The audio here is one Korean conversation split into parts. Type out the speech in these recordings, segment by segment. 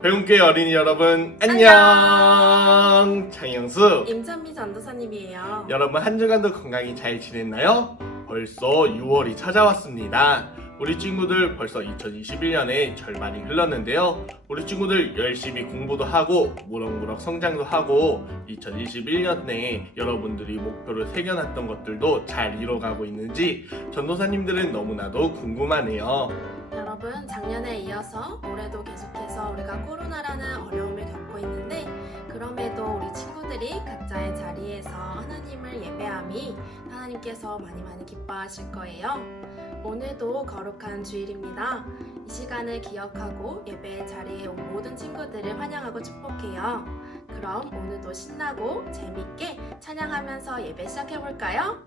배움교회 어린이 여러분 안녕 장영수 임찬미 전도사님이에요. 여러분 한 주간도 건강히 잘 지냈나요? 벌써 6월이 찾아왔습니다. 우리 친구들 벌써 2021년에 절반이 흘렀는데요. 우리 친구들 열심히 공부도 하고 무럭무럭 성장도 하고 2021년에 여러분들이 목표를 새겨놨던 것들도 잘 이뤄가고 있는지 전도사님들은 너무나도 궁금하네요. 여러분 작년에 이어서 올해도 계속해서 우리가 코로나라는 어려움을 겪고 있는데 그럼에도 우리 친구들이 각자의 자리에서 하나님을 예배함이 하나님께서 많이 많이 기뻐하실 거예요. 오늘도 거룩한 주일입니다. 이 시간을 기억하고 예배의 자리에 온 모든 친구들을 환영하고 축복해요. 그럼 오늘도 신나고 재밌게 찬양하면서 예배 시작해 볼까요?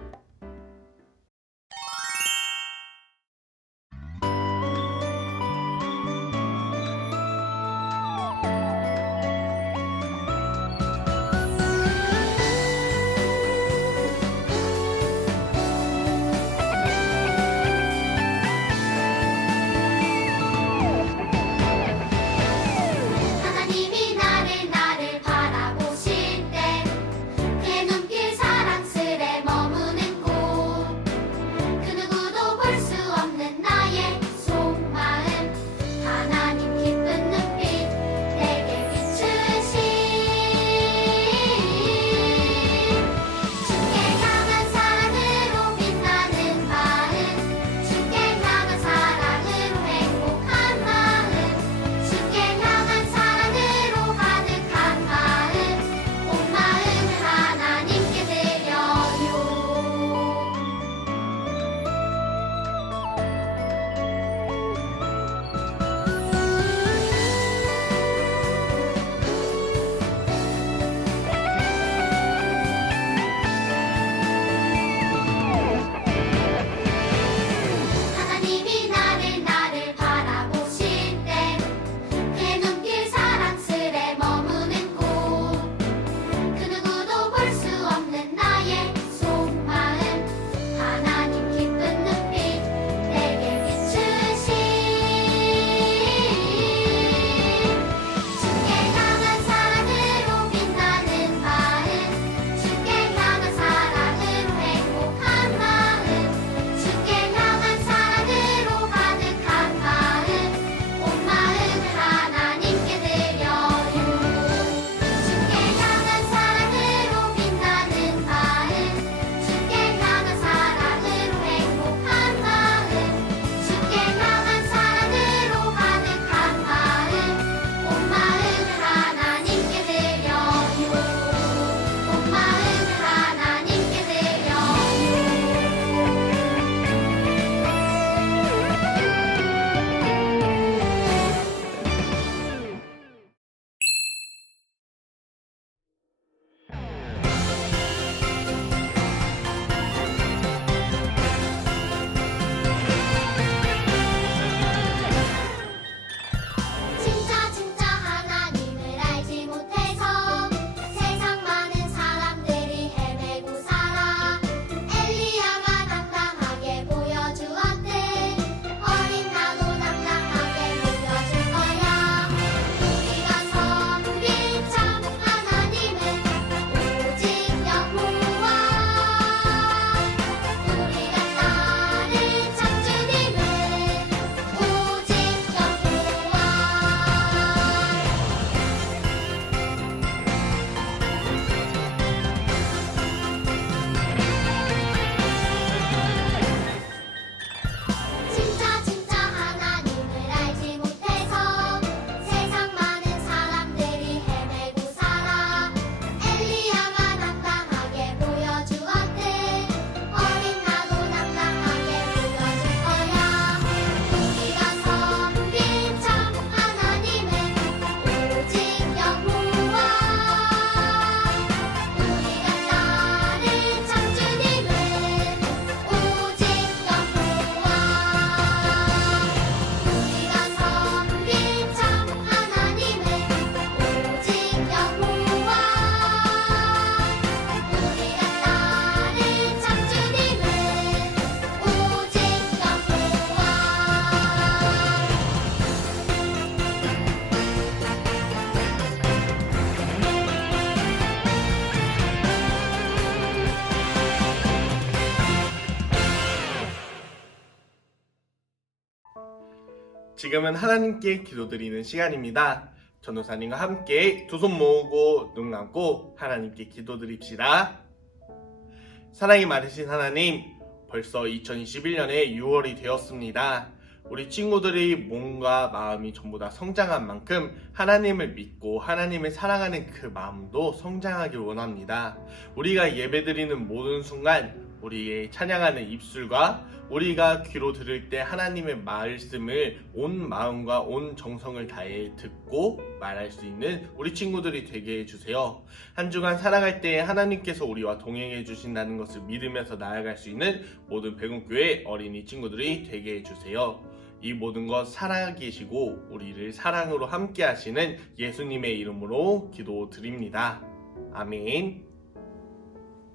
지금은 하나님께 기도드리는 시간입니다. 전도사님과 함께 두 손 모으고 눈 감고 하나님께 기도드립시다. 사랑이 많으신 하나님, 벌써 2021년의 6월이 되었습니다. 우리 친구들이 몸과 마음이 전부 다 성장한 만큼 하나님을 믿고 하나님을 사랑하는 그 마음도 성장하길 원합니다. 우리가 예배드리는 모든 순간 우리의 찬양하는 입술과 우리가 귀로 들을 때 하나님의 말씀을 온 마음과 온 정성을 다해 듣고 말할 수 있는 우리 친구들이 되게 해주세요. 한 주간 살아갈 때 하나님께서 우리와 동행해 주신다는 것을 믿으면서 나아갈 수 있는 모든 백운교회 어린이 친구들이 되게 해주세요. 이 모든 것 살아계시고 우리를 사랑으로 함께 하시는 예수님의 이름으로 기도드립니다. 아멘.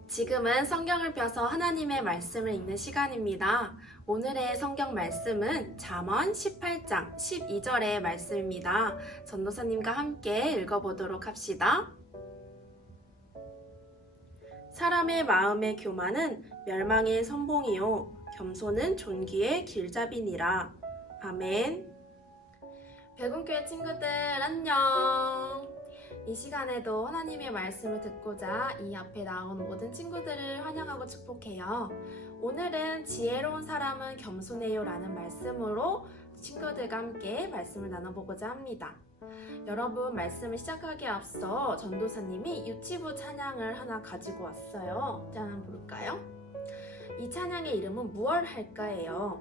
지금은 성경을 펴서 하나님의 말씀을 읽는 시간입니다. 오늘의 성경 말씀은 잠언 18장 12절의 말씀입니다. 전도사님과 함께 읽어보도록 합시다. 사람의 마음의 교만은 멸망의 선봉이요 겸손은 존귀의 길잡이니라. 아멘. 백운교회 친구들 안녕. 이 시간에도 하나님의 말씀을 듣고자 이 앞에 나온 모든 친구들을 환영하고 축복해요. 오늘은 지혜로운 사람은 겸손해요 라는 말씀으로 친구들과 함께 말씀을 나눠보고자 합니다. 여러분 말씀을 시작하기에 앞서 전도사님이 유치부 찬양을 하나 가지고 왔어요. 짠 볼까요? 이 찬양의 이름은 무얼 할까예요.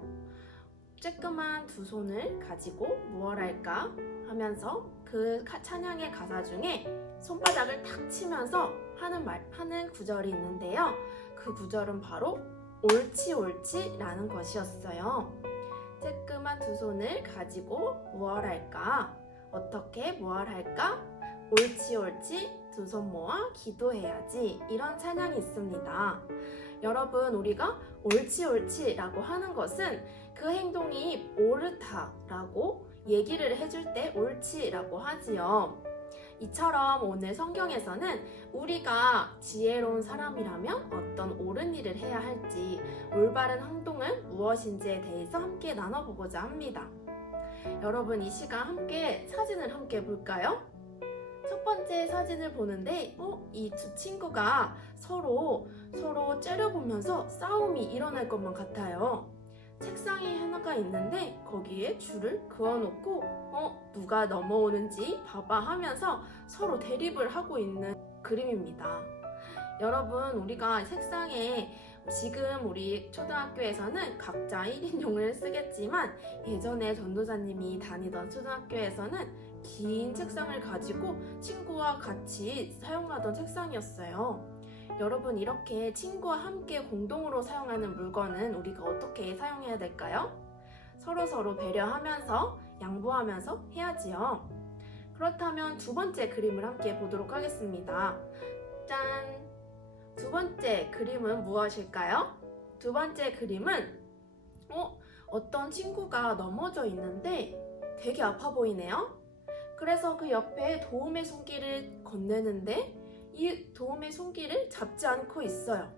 쬐끄만 두 손을 가지고 무얼 할까 하면서 그 가- 찬양의 가사 중에 손바닥을 탁 치면서 하는 말 하는 구절이 있는데요. 그 구절은 바로 옳지 옳지라는 것이었어요. 쬐끄만 두 손을 가지고 무얼 할까? 어떻게 무얼 할까? 옳지 옳지 두 손 모아 기도해야지 이런 찬양이 있습니다. 여러분 우리가 옳지 옳지라고 하는 것은 그 행동이 옳다라고 얘기를 해줄 때 옳지라고 하지요. 이처럼 오늘 성경에서는 우리가 지혜로운 사람이라면 어떤 옳은 일을 해야 할지, 올바른 행동은 무엇인지에 대해서 함께 나눠보고자 합니다. 여러분, 이 시간 함께 사진을 함께 볼까요? 첫 번째 사진을 보는데, 어, 이 두 친구가 서로, 서로 째려보면서 싸움이 일어날 것만 같아요. 책상이 하나가 있는데 거기에 줄을 그어놓고 어 누가 넘어오는지 봐봐 하면서 서로 대립을 하고 있는 그림입니다. 여러분 우리가 책상에 지금 우리 초등학교에서는 각자 1인용을 쓰겠지만 예전에 전도사님이 다니던 초등학교에서는 긴 책상을 가지고 친구와 같이 사용하던 책상이었어요. 여러분 이렇게 친구와 함께 공동으로 사용하는 물건은 우리가 어떻게 사용해야 될까요? 서로 서로 배려하면서 양보하면서 해야지요. 그렇다면 두 번째 그림을 함께 보도록 하겠습니다. 짠! 두 번째 그림은 무엇일까요? 두 번째 그림은 어? 어떤 친구가 넘어져 있는데 되게 아파 보이네요. 그래서 그 옆에 도움의 손길을 건네는데 이 도움의 손길을 잡지 않고 있어요.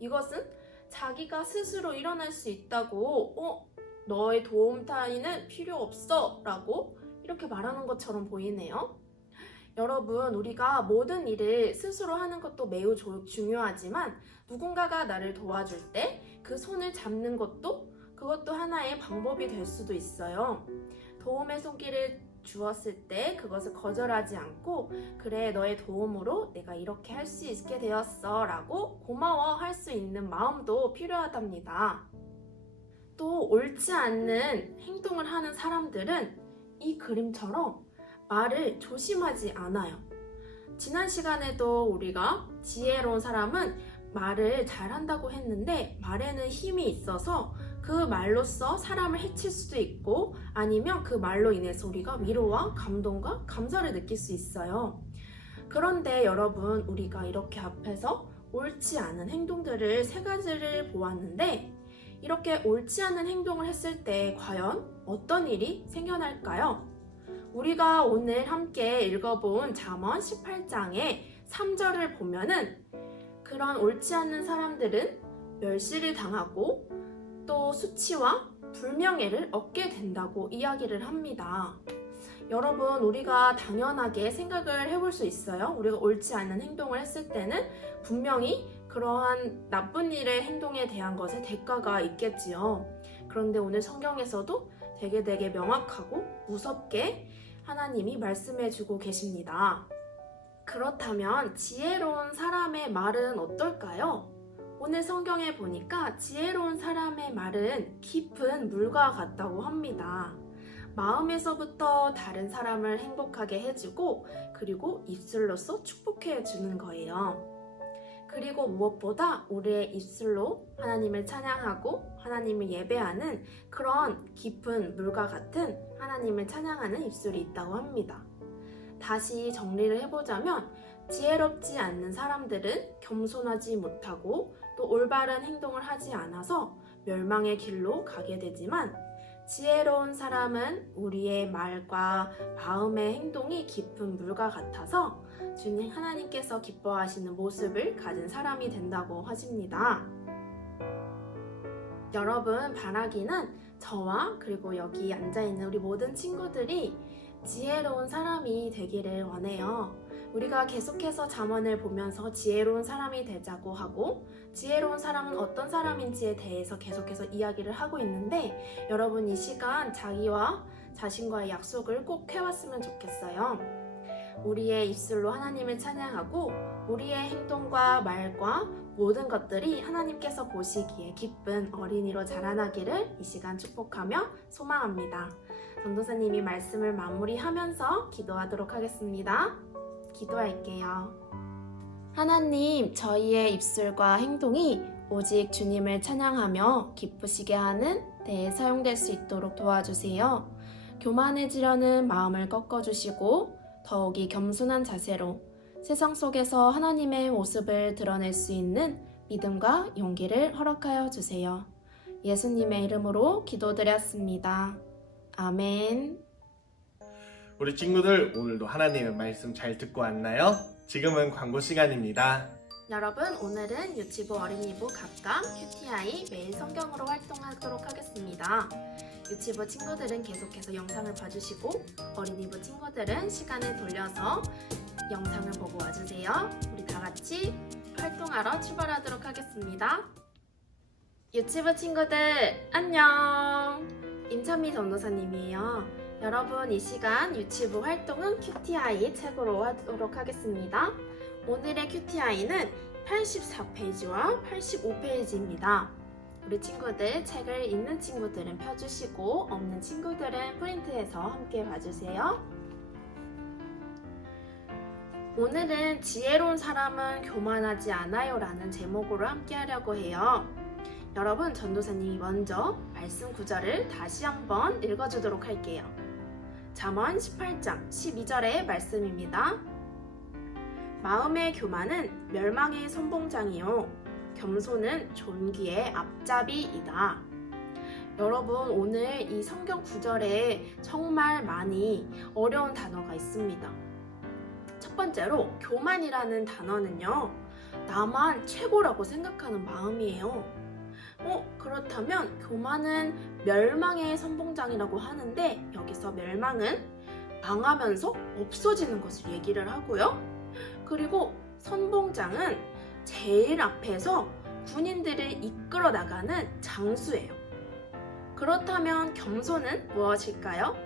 이것은 자기가 스스로 일어날 수 있다고, 어, 너의 도움 따위는 필요 없어. 라고 이렇게 말하는 것처럼 보이네요. 여러분, 우리가 모든 일을 스스로 하는 것도 매우 조- 중요하지만 누군가가 나를 도와줄 때 그 손을 잡는 것도 그것도 하나의 방법이 될 수도 있어요. 도움의 손길을 주었을 때 그것을 거절하지 않고 그래 너의 도움으로 내가 이렇게 할 수 있게 되었어 라고 고마워할 수 있는 마음도 필요하답니다. 또 옳지 않는 행동을 하는 사람들은 이 그림처럼 말을 조심하지 않아요. 지난 시간에도 우리가 지혜로운 사람은 말을 잘한다고 했는데 말에는 힘이 있어서 그 말로써 사람을 해칠 수도 있고 아니면 그 말로 인해서 우리가 위로와 감동과 감사를 느낄 수 있어요. 그런데 여러분, 우리가 이렇게 앞에서 옳지 않은 행동들을 세 가지를 보았는데, 이렇게 옳지 않은 행동을 했을 때 과연 어떤 일이 생겨날까요? 우리가 오늘 함께 읽어본 잠언 18장의 3절을 보면은 그런 옳지 않는 사람들은 멸시를 당하고 또 수치와 불명예를 얻게 된다고 이야기를 합니다. 여러분, 우리가 당연하게 생각을 해볼 수 있어요. 우리가 옳지 않은 행동을 했을 때는 분명히 그러한 나쁜 일의 행동에 대한 것에 대가가 있겠지요. 그런데 오늘 성경에서도 되게 되게 명확하고 무섭게 하나님이 말씀해 주고 계십니다. 그렇다면 지혜로운 사람의 말은 어떨까요? 오늘 성경에 보니까 지혜로운 사람의 말은 깊은 물과 같다고 합니다. 마음에서부터 다른 사람을 행복하게 해주고 그리고 입술로서 축복해 주는 거예요. 그리고 무엇보다 우리의 입술로 하나님을 찬양하고 하나님을 예배하는 그런 깊은 물과 같은 하나님을 찬양하는 입술이 있다고 합니다. 다시 정리를 해보자면 지혜롭지 않는 사람들은 겸손하지 못하고 또 올바른 행동을 하지 않아서 멸망의 길로 가게 되지만 지혜로운 사람은 우리의 말과 마음의 행동이 깊은 물과 같아서 주님 하나님께서 기뻐하시는 모습을 가진 사람이 된다고 하십니다. 여러분, 바라기는 저와 그리고 여기 앉아 있는 우리 모든 친구들이 지혜로운 사람이 되기를 원해요. 우리가 계속해서 잠언을 보면서 지혜로운 사람이 되자고 하고 지혜로운 사람은 어떤 사람인지에 대해서 계속해서 이야기를 하고 있는데 여러분 이 시간 자기와 자신과의 약속을 꼭 해왔으면 좋겠어요. 우리의 입술로 하나님을 찬양하고 우리의 행동과 말과 모든 것들이 하나님께서 보시기에 기쁜 어린이로 자라나기를 이 시간 축복하며 소망합니다. 전도사님이 말씀을 마무리하면서 기도하도록 하겠습니다. 기도할게요. 하나님, 저희의 입술과 행동이 오직 주님을 찬양하며 기쁘시게 하는 데에 사용될 수 있도록 도와주세요. 교만해지려는 마음을 꺾어주시고 더욱이 겸손한 자세로 세상 속에서 하나님의 모습을 드러낼 수 있는 믿음과 용기를 허락하여 주세요. 예수님의 이름으로 기도드렸습니다. 아멘. 우리 친구들 오늘도 하나님의 말씀 잘 듣고 왔나요? 지금은 광고 시간입니다. 여러분, 오늘은 유치부 어린이부 각각 QTI 매일 성경으로 활동하도록 하겠습니다. 유치부 친구들은 계속해서 영상을 봐주시고 어린이부 친구들은 시간을 돌려서 영상을 보고 와주세요. 우리 다 같이 활동하러 출발하도록 하겠습니다. 유치부 친구들 안녕! 임찬미 전도사님이에요. 여러분 이 시간 유치부 활동은 QTI 책으로 하도록 하겠습니다. 오늘의 QTI는 84페이지와 85페이지입니다. 우리 친구들 책을 읽는 친구들은 펴주시고 없는 친구들은 프린트해서 함께 봐주세요. 오늘은 지혜로운 사람은 교만하지 않아요 라는 제목으로 함께 하려고 해요. 여러분 전도사님이 먼저 말씀 구절을 다시 한번 읽어주도록 할게요. 잠언 18장 12절의 말씀입니다. 마음의 교만은 멸망의 선봉장이요 겸손은 존귀의 앞잡이이다. 여러분 오늘 이 성경 구절에 정말 많이 어려운 단어가 있습니다. 첫 번째로 교만이라는 단어는요 나만 최고라고 생각하는 마음이에요. 어, 그렇다면 교만은 멸망의 선봉장이라고 하는데 여기서 멸망은 망하면서 없어지는 것을 얘기를 하고요. 그리고 선봉장은 제일 앞에서 군인들을 이끌어 나가는 장수예요. 그렇다면 겸손은 무엇일까요?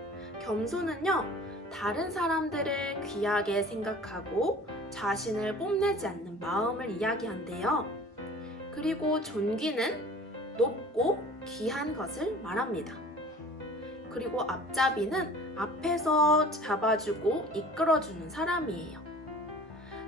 겸손은요, 다른 사람들을 귀하게 생각하고 자신을 뽐내지 않는 마음을 이야기한대요. 그리고 존귀는 높고 귀한 것을 말합니다. 그리고 앞잡이는 앞에서 잡아주고 이끌어주는 사람이에요.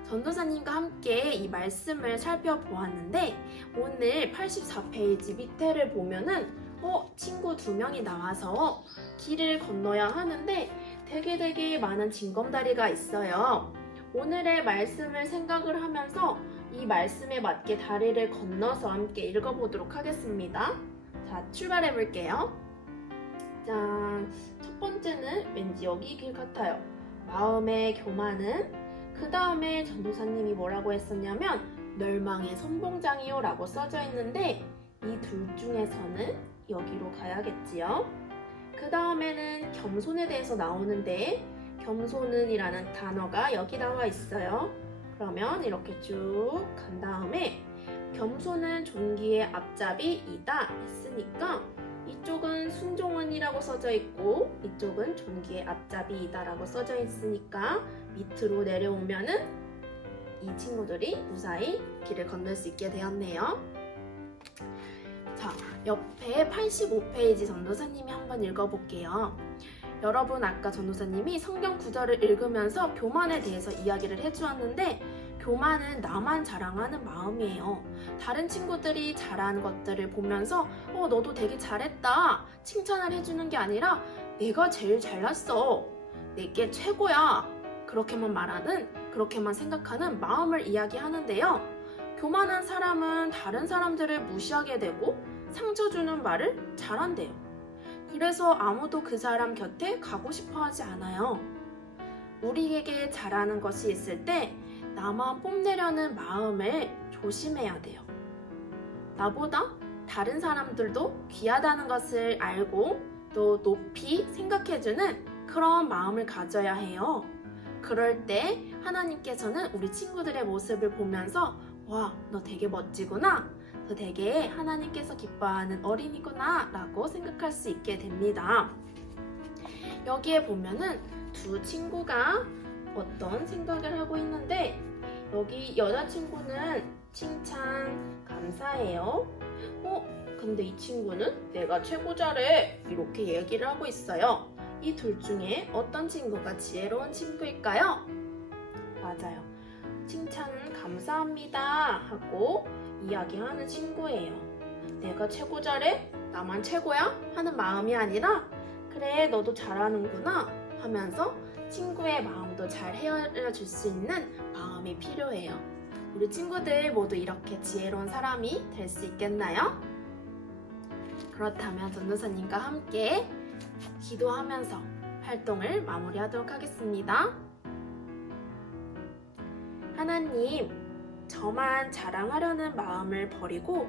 전도사님과 함께 이 말씀을 살펴보았는데 오늘 84페이지 밑에를 보면은 어, 친구 두 명이 나와서 길을 건너야 하는데 되게 되게 많은 징검다리가 있어요. 오늘의 말씀을 생각을 하면서 이 말씀에 맞게 다리를 건너서 함께 읽어보도록 하겠습니다. 자, 출발해 볼게요. 짠. 첫 번째는 왠지 여기 길 같아요. 마음의 교만은 그 다음에 전도사님이 뭐라고 했었냐면 멸망의 선봉장이요 라고 써져 있는데 이 둘 중에서는 여기로 가야겠지요. 그 다음에는 겸손에 대해서 나오는데 겸손은이라는 단어가 여기 나와 있어요. 그러면 이렇게 쭉 간 다음에 겸손은 존귀의 앞잡이이다 했으니까 이쪽은 순종은이라고 써져 있고 이쪽은 존귀의 앞잡이이다라고 써져 있으니까 밑으로 내려오면은 이 친구들이 무사히 길을 건널 수 있게 되었네요. 자, 옆에 85페이지 전도사님이 한번 읽어볼게요. 여러분 아까 전도사님이 성경 구절을 읽으면서 교만에 대해서 이야기를 해주었는데 교만은 나만 자랑하는 마음이에요. 다른 친구들이 잘한 것들을 보면서 어 너도 되게 잘했다 칭찬을 해주는 게 아니라 내가 제일 잘났어 내게 최고야 그렇게만 말하는 그렇게만 생각하는 마음을 이야기하는데요. 교만한 사람은 다른 사람들을 무시하게 되고 상처 주는 말을 잘한대요. 그래서 아무도 그 사람 곁에 가고 싶어 하지 않아요. 우리에게 잘하는 것이 있을 때 나만 뽐내려는 마음을 조심해야 돼요. 나보다 다른 사람들도 귀하다는 것을 알고 또 높이 생각해주는 그런 마음을 가져야 해요. 그럴 때 하나님께서는 우리 친구들의 모습을 보면서 와, 너 되게 멋지구나. 너 되게 하나님께서 기뻐하는 어린이구나. 라고 생각할 수 있게 됩니다. 여기에 보면은 두 친구가 어떤 생각을 하고 있는데 여기 여자친구는 칭찬 감사해요. 어? 근데 이 친구는 내가 최고 잘해. 이렇게 얘기를 하고 있어요. 이 둘 중에 어떤 친구가 지혜로운 친구일까요? 맞아요. 칭찬은 감사합니다 하고 이야기하는 친구예요. 내가 최고 잘해? 나만 최고야? 하는 마음이 아니라 그래 너도 잘하는구나 하면서 친구의 마음도 잘 헤아려 줄 수 있는 마음 이 필요해요. 우리 친구들 모두 이렇게 지혜로운 사람이 될 수 있겠나요? 그렇다면 전도사님과 함께 기도하면서 활동을 마무리하도록 하겠습니다. 하나님, 저만 자랑하려는 마음을 버리고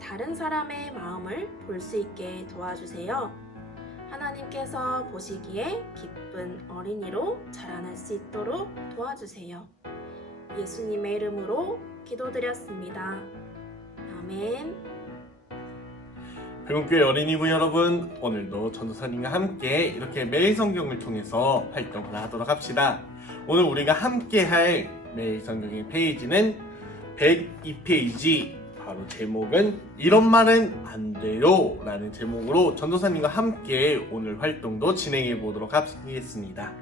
다른 사람의 마음을 볼 수 있게 도와주세요. 하나님께서 보시기에 기쁜 어린이로 자라날 수 있도록 도와주세요. 예수님의 이름으로 기도드렸습니다. 아멘. 배움교회 어린이부 여러분, 오늘도 전도사님과 함께 이렇게 매일 성경을 통해서 활동을 하도록 합시다. 오늘 우리가 함께 할 매일 성경의 페이지는 102페이지, 바로 제목은 이런 말은 안 돼요 라는 제목으로 전도사님과 함께 오늘 활동도 진행해 보도록 하겠습니다.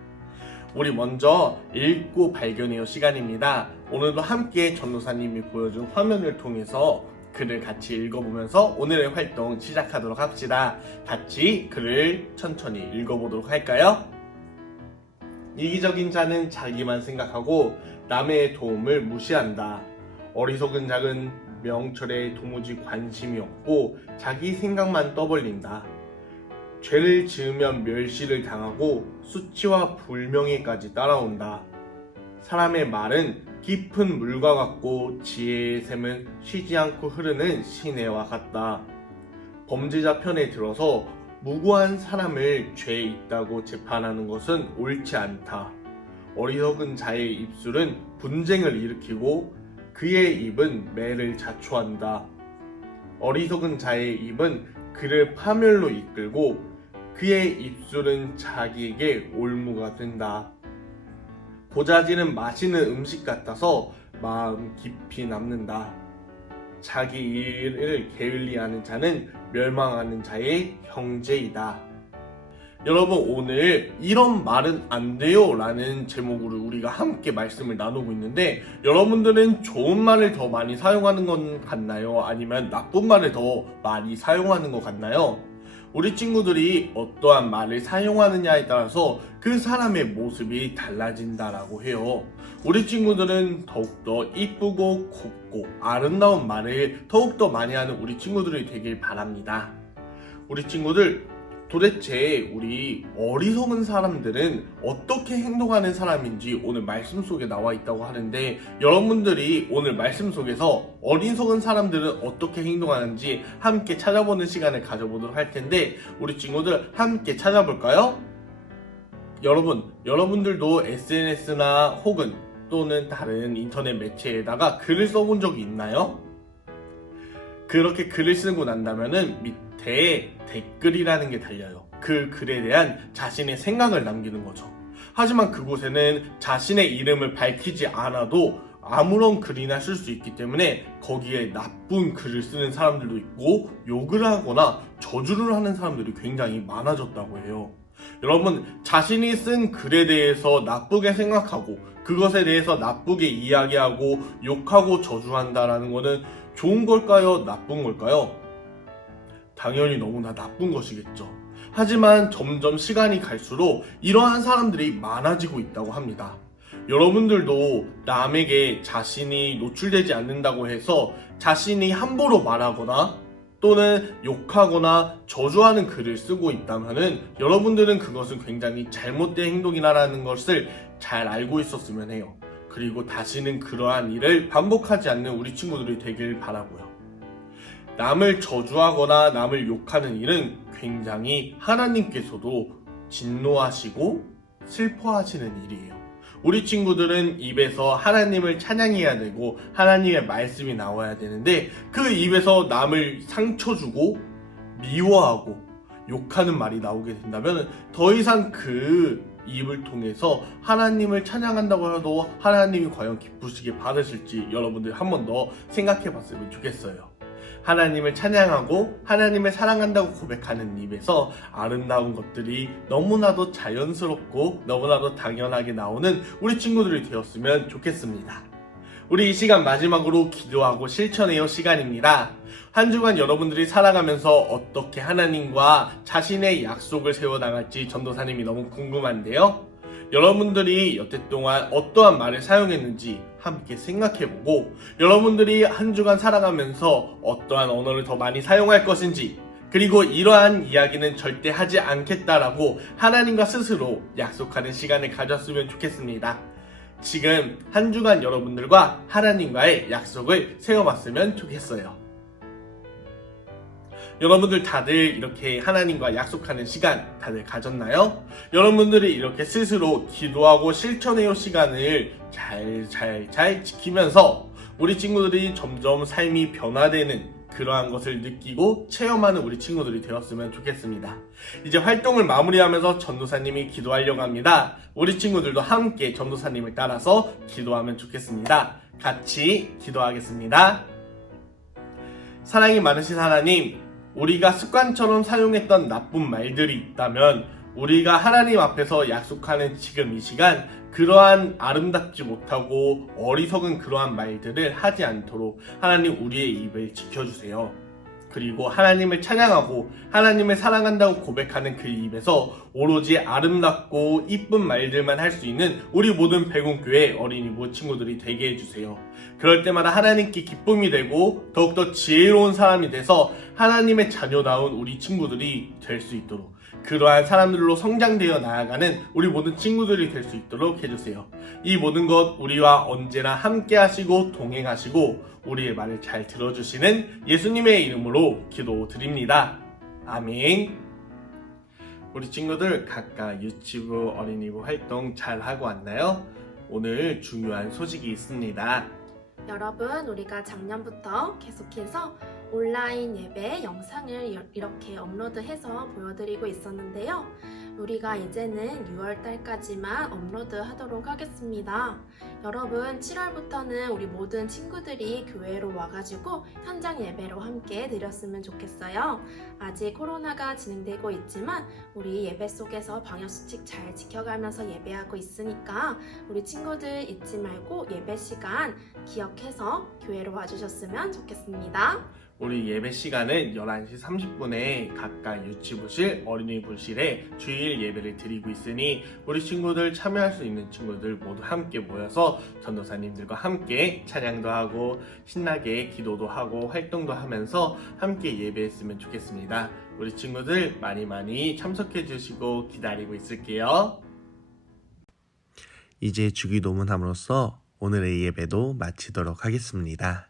우리 먼저 읽고 발견해요 시간입니다. 오늘도 함께 전도사님이 보여준 화면을 통해서 글을 같이 읽어보면서 오늘의 활동 시작하도록 합시다. 같이 글을 천천히 읽어보도록 할까요? 이기적인 자는 자기만 생각하고 남의 도움을 무시한다. 어리석은 자는 명철에 도무지 관심이 없고 자기 생각만 떠벌린다. 죄를 지으면 멸시를 당하고 수치와 불명예까지 따라온다. 사람의 말은 깊은 물과 같고 지혜의 샘은 쉬지 않고 흐르는 시내와 같다. 범죄자 편에 들어서 무고한 사람을 죄 있다고 재판하는 것은 옳지 않다. 어리석은 자의 입술은 분쟁을 일으키고 그의 입은 매를 자초한다. 어리석은 자의 입은 그를 파멸로 이끌고 그의 입술은 자기에게 올무가 된다. 고자질은 맛있는 음식 같아서 마음 깊이 남는다. 자기 일을 게을리하는 자는 멸망하는 자의 형제이다. 여러분 오늘 이런 말은 안 돼요 라는 제목으로 우리가 함께 말씀을 나누고 있는데 여러분들은 좋은 말을 더 많이 사용하는 것 같나요? 아니면 나쁜 말을 더 많이 사용하는 것 같나요? 우리 친구들이 어떠한 말을 사용하느냐에 따라서 그 사람의 모습이 달라진다라고 해요. 우리 친구들은 더욱더 이쁘고 곱고 아름다운 말을 더욱더 많이 하는 우리 친구들이 되길 바랍니다. 우리 친구들 도대체 우리 어리석은 사람들은 어떻게 행동하는 사람인지 오늘 말씀 속에 나와 있다고 하는데 여러분들이 오늘 말씀 속에서 어리석은 사람들은 어떻게 행동하는지 함께 찾아보는 시간을 가져보도록 할 텐데 우리 친구들 함께 찾아볼까요? 여러분, 여러분들도 SNS나 혹은 또는 다른 인터넷 매체에다가 글을 써본 적이 있나요? 그렇게 글을 쓰고 난다면은 밑 에 댓글이라는 게 달려요. 그 글에 대한 자신의 생각을 남기는 거죠. 하지만 그곳에는 자신의 이름을 밝히지 않아도 아무런 글이나 쓸 수 있기 때문에 거기에 나쁜 글을 쓰는 사람들도 있고 욕을 하거나 저주를 하는 사람들이 굉장히 많아졌다고 해요. 여러분, 자신이 쓴 글에 대해서 나쁘게 생각하고 그것에 대해서 나쁘게 이야기하고 욕하고 저주한다라는 거는 좋은 걸까요? 나쁜 걸까요? 당연히 너무나 나쁜 것이겠죠. 하지만 점점 시간이 갈수록 이러한 사람들이 많아지고 있다고 합니다. 여러분들도 남에게 자신이 노출되지 않는다고 해서 자신이 함부로 말하거나 또는 욕하거나 저주하는 글을 쓰고 있다면은 여러분들은 그것은 굉장히 잘못된 행동이라는 것을 잘 알고 있었으면 해요. 그리고 다시는 그러한 일을 반복하지 않는 우리 친구들이 되길 바라고요. 남을 저주하거나 남을 욕하는 일은 굉장히 하나님께서도 진노하시고 슬퍼하시는 일이에요. 우리 친구들은 입에서 하나님을 찬양해야 되고 하나님의 말씀이 나와야 되는데 그 입에서 남을 상처 주고 미워하고 욕하는 말이 나오게 된다면 더 이상 그 입을 통해서 하나님을 찬양한다고 해도 하나님이 과연 기쁘시게 받으실지 여러분들 한 번 더 생각해 봤으면 좋겠어요. 하나님을 찬양하고 하나님을 사랑한다고 고백하는 입에서 아름다운 것들이 너무나도 자연스럽고 너무나도 당연하게 나오는 우리 친구들이 되었으면 좋겠습니다. 우리 이 시간 마지막으로 기도하고 실천해요 시간입니다. 한 주간 여러분들이 살아가면서 어떻게 하나님과 자신의 약속을 세워나갈지 전도사님이 너무 궁금한데요. 여러분들이 여태 동안 어떠한 말을 사용했는지 함께 생각해보고 여러분들이 한 주간 살아가면서 어떠한 언어를 더 많이 사용할 것인지 그리고 이러한 이야기는 절대 하지 않겠다라고 하나님과 스스로 약속하는 시간을 가졌으면 좋겠습니다. 지금 한 주간 여러분들과 하나님과의 약속을 세워봤으면 좋겠어요. 여러분들 다들 이렇게 하나님과 약속하는 시간 다들 가졌나요? 여러분들이 이렇게 스스로 기도하고 실천해요 시간을 잘 잘 잘 지키면서 우리 친구들이 점점 삶이 변화되는 그러한 것을 느끼고 체험하는 우리 친구들이 되었으면 좋겠습니다. 이제 활동을 마무리하면서 전도사님이 기도하려고 합니다. 우리 친구들도 함께 전도사님을 따라서 기도하면 좋겠습니다. 같이 기도하겠습니다. 사랑이 많으신 하나님, 우리가 습관처럼 사용했던 나쁜 말들이 있다면 우리가 하나님 앞에서 약속하는 지금 이 시간 그러한 아름답지 못하고 어리석은 그러한 말들을 하지 않도록 하나님 우리의 입을 지켜주세요. 그리고 하나님을 찬양하고 하나님을 사랑한다고 고백하는 그 입에서 오로지 아름답고 이쁜 말들만 할 수 있는 우리 모든 백운교회 어린이부 친구들이 되게 해주세요. 그럴 때마다 하나님께 기쁨이 되고 더욱더 지혜로운 사람이 돼서 하나님의 자녀다운 우리 친구들이 될 수 있도록 그러한 사람들로 성장되어 나아가는 우리 모든 친구들이 될 수 있도록 해주세요. 이 모든 것 우리와 언제나 함께 하시고 동행하시고 우리의 말을 잘 들어주시는 예수님의 이름으로 기도드립니다. 아멘. 우리 친구들 각각 유치부 어린이부 활동 잘 하고 왔나요? 오늘 중요한 소식이 있습니다. 여러분, 우리가 작년부터 계속해서 온라인 예배 영상을 여- 이렇게 업로드해서 보여드리고 있었는데요. 우리가 이제는 6월달까지만 업로드 하도록 하겠습니다. 여러분, 7월부터는 우리 모든 친구들이 교회로 와가지고 현장 예배로 함께 드렸으면 좋겠어요. 아직 코로나가 진행되고 있지만 우리 예배 속에서 방역수칙 잘 지켜가면서 예배하고 있으니까 우리 친구들 잊지 말고 예배 시간 기억해서 교회로 와주셨으면 좋겠습니다. 우리 예배 시간은 11시 30분에 각각 유치부실, 어린이부실에 주일 예배를 드리고 있으니 우리 친구들 참여할 수 있는 친구들 모두 함께 모여서 전도사님들과 함께 찬양도 하고 신나게 기도도 하고 활동도 하면서 함께 예배했으면 좋겠습니다. 우리 친구들 많이 많이 참석해 주시고 기다리고 있을게요. 이제 주기도문 함으로써 오늘의 예배도 마치도록 하겠습니다.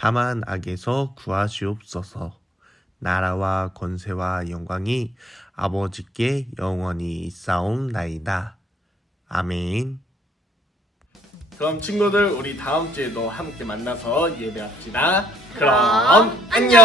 다만 악에서 구하시옵소서. 나라와 권세와 영광이 아버지께 영원히 있사옵나이다. 아멘. 그럼 친구들 우리 다음 주에도 함께 만나서 예배합시다. 그럼 그럼 안녕.